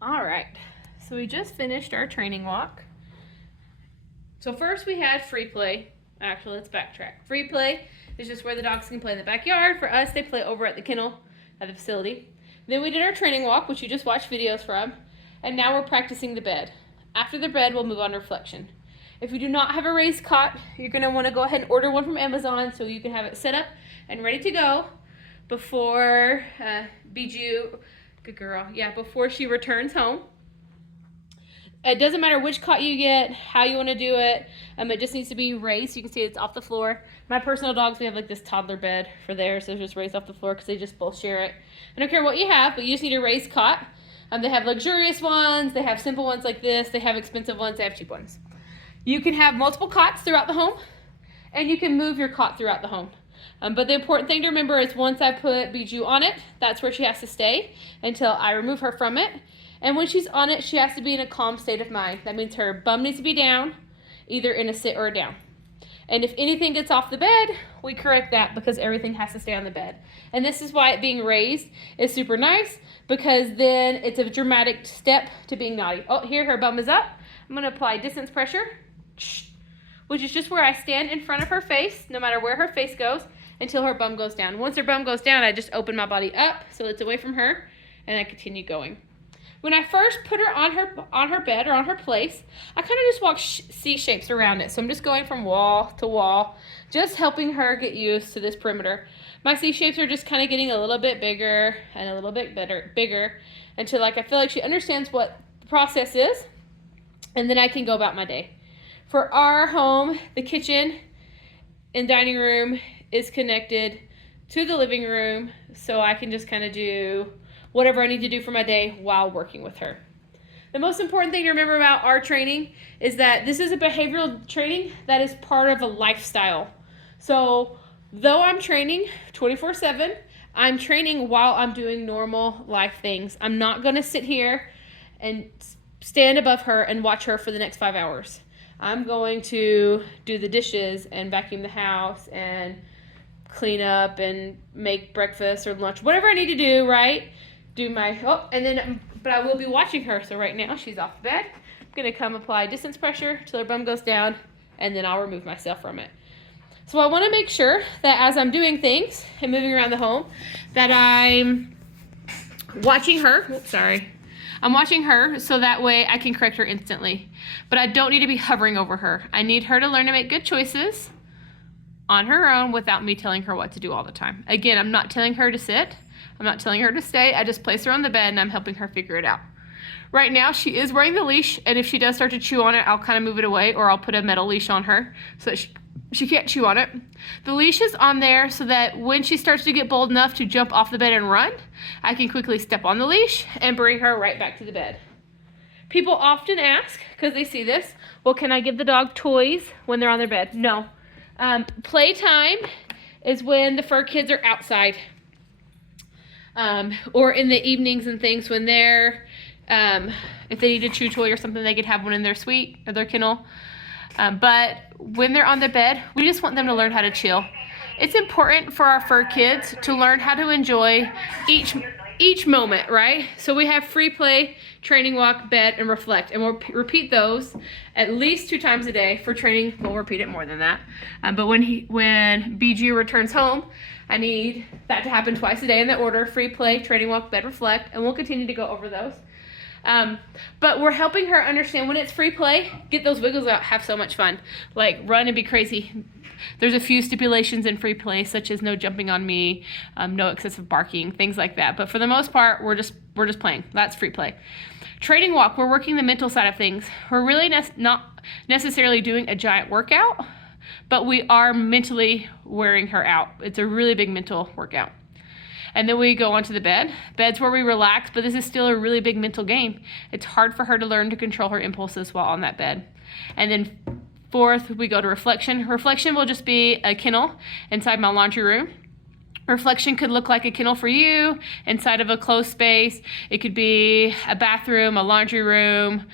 All right, so we just finished our training walk. So first we had free play. Actually, let's backtrack. Free play is just where the dogs can play in the backyard. For us, they play over at the kennel at the facility. Then we did our training walk, which you just watched videos from, and now we're practicing the bed. After the bed, we'll move on to reflection. If you do not have a raised cot, you're going to want to go ahead and order one from Amazon so you can have it set up and ready to go before Bijou, good girl, yeah, before she returns home. It doesn't matter which cot you get, how you want to do it. It just needs to be raised. You can see it's off the floor. My personal dogs, we have like this toddler bed for theirs, so it's just raised off the floor because they just both share it. I don't care what you have, but you just need a raised cot. They have luxurious ones, they have simple ones like this, they have expensive ones, they have cheap ones. You can have multiple cots throughout the home, and you can move your cot throughout the home. But the important thing to remember is once I put Bijou on it, that's where she has to stay until I remove her from it. And when she's on it, she has to be in a calm state of mind. That means her bum needs to be down, either in a sit or a down. And if anything gets off the bed, we correct that because everything has to stay on the bed. And this is why it being raised is super nice, because then it's a dramatic step to being naughty. Oh, here her bum is up. I'm going to apply distance pressure, which is just where I stand in front of her face, no matter where her face goes, until her bum goes down. Once her bum goes down, I just open my body up so it's away from her, and I continue going. When I first put her on her bed or on her place, I kind of just walk C shapes around it. So I'm just going from wall to wall, just helping her get used to this perimeter. My C shapes are just kind of getting a little bit bigger and a little bit bigger until I feel like she understands what the process is, and then I can go about my day. For our home, the kitchen and dining room is connected to the living room, so I can just kind of do whatever I need to do for my day while working with her. The most important thing to remember about our training is that this is a behavioral training that is part of a lifestyle. So though I'm training 24/7, I'm training while I'm doing normal life things. I'm not going to sit here and stand above her and watch her for the next 5 hours. I'm going to do the dishes and vacuum the house and clean up and make breakfast or lunch, whatever I need to do, right? But I will be watching her. So right now she's off the bed. I'm going to come apply distance pressure till her bum goes down, and then I'll remove myself from it. So I want to make sure that as I'm doing things and moving around the home, that I'm watching her. I'm watching her so that way I can correct her instantly. But I don't need to be hovering over her. I need her to learn to make good choices on her own without me telling her what to do all the time. Again, I'm not telling her to sit. I'm not telling her to stay. I just place her on the bed and I'm helping her figure it out. Right now, she is wearing the leash, and if she does start to chew on it, I'll kind of move it away, or I'll put a metal leash on her so that she can't chew on it. The leash is on there so that when she starts to get bold enough to jump off the bed and run, I can quickly step on the leash and bring her right back to the bed. People often ask, because they see this, well, can I give the dog toys when they're on their bed? No. Playtime is when the fur kids are outside. Or in the evenings and things when they're, if they need a chew toy or something, they could have one in their suite or their kennel. But when they're on the bed, we just want them to learn how to chill. It's important for our fur kids to learn how to enjoy each moment, right? So we have free play, training walk, bed, and reflect. And we'll repeat those at least 2 times a day. For training, we'll repeat it more than that. But when Bijou returns home, I need that to happen twice a day in that order: free play, training walk, bed, reflect, and we'll continue to go over those. But we're helping her understand when it's free play, get those wiggles out, have so much fun. Like run and be crazy. There's a few stipulations in free play, such as no jumping on me, no excessive barking, things like that. But for the most part, we're just playing. That's free play. Training walk, we're working the mental side of things. We're really not necessarily doing a giant workout, but we are mentally wearing her out. It's a really big mental workout. And then we go onto the bed. Bed's where we relax, but this is still a really big mental game. It's hard for her to learn to control her impulses while on that bed. And then fourth, we go to reflection. Reflection will just be a kennel inside my laundry room. Reflection could look like a kennel for you inside of a closed space. It could be a bathroom, a laundry room,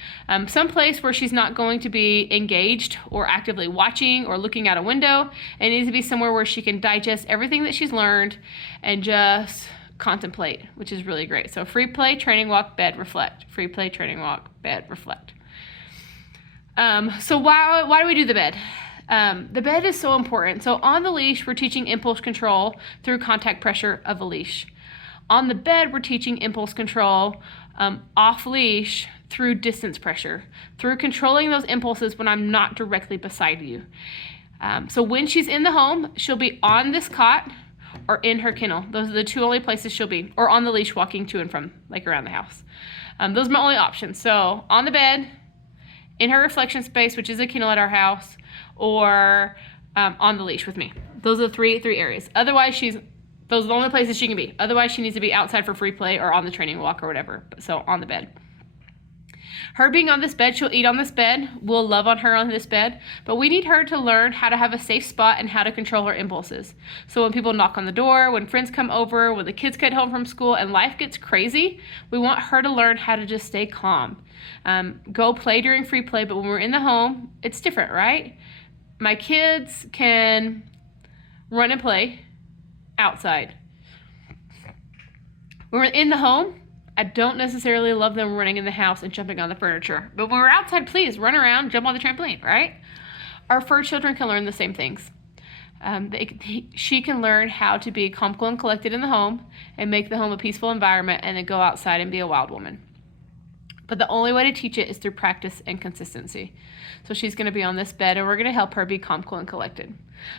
some place where she's not going to be engaged or actively watching or looking out a window. It needs to be somewhere where she can digest everything that she's learned and just contemplate, which is really great. So free play, training walk, bed, reflect. Free play, training walk, bed, reflect. So why do we do the bed? The bed is so important. So on the leash, we're teaching impulse control through contact pressure of a leash. On the bed, we're teaching impulse control off leash through distance pressure, through controlling those impulses when I'm not directly beside you. So when she's in the home, she'll be on this cot or in her kennel. Those are the two only places she'll be, or on the leash walking to and from, like around the house. Those are my only options. So on the bed, in her reflection space, which is a kennel at our house, or on the leash with me. Those are the three areas. Otherwise, those are the only places she can be. Otherwise, she needs to be outside for free play or on the training walk or whatever. So on the bed. Her being on this bed, she'll eat on this bed. We'll love on her on this bed. But we need her to learn how to have a safe spot and how to control her impulses. So when people knock on the door, when friends come over, when the kids get home from school and life gets crazy, we want her to learn how to just stay calm. Go play during free play, but when we're in the home, it's different, right? My kids can run and play outside. When we're in the home, I don't necessarily love them running in the house and jumping on the furniture. But when we're outside, please run around, jump on the trampoline, right? Our fur children can learn the same things. She can learn how to be calm, cool, and collected in the home and make the home a peaceful environment and then go outside and be a wild woman. But the only way to teach it is through practice and consistency. So she's going to be on this bed and we're going to help her be calm, cool, and collected.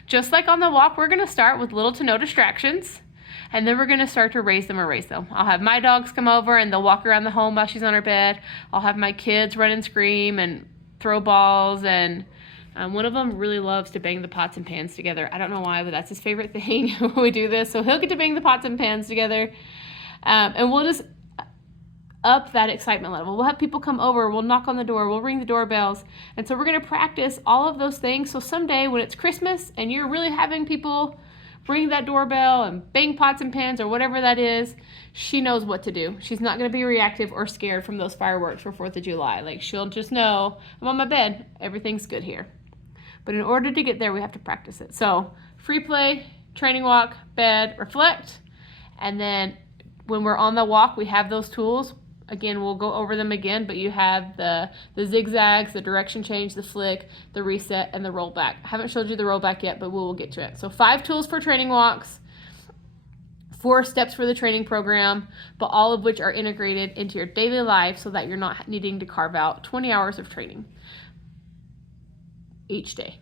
Just like on the walk, we're going to start with little to no distractions. And then we're going to start to raise them. I'll have my dogs come over and they'll walk around the home while she's on her bed. I'll have my kids run and scream and throw balls. And one of them really loves to bang the pots and pans together. I don't know why, but that's his favorite thing when we do this. So he'll get to bang the pots and pans together. And we'll just up that excitement level. We'll have people come over. We'll knock on the door. We'll ring the doorbells. And so we're going to practice all of those things. So someday when it's Christmas and you're really having people ring that doorbell and bang pots and pans or whatever that is, she knows what to do. She's not going to be reactive or scared from those fireworks for 4th of July. Like, she'll just know, I'm on my bed. Everything's good here. But in order to get there, we have to practice it. So free play, training walk, bed, reflect. And then when we're on the walk, we have those tools. Again, we'll go over them again, but you have the zigzags, the direction change, the flick, the reset, and the rollback. I haven't showed you the rollback yet, but we will get to it. So 5 tools for training walks, 4 steps for the training program, but all of which are integrated into your daily life so that you're not needing to carve out 20 hours of training each day.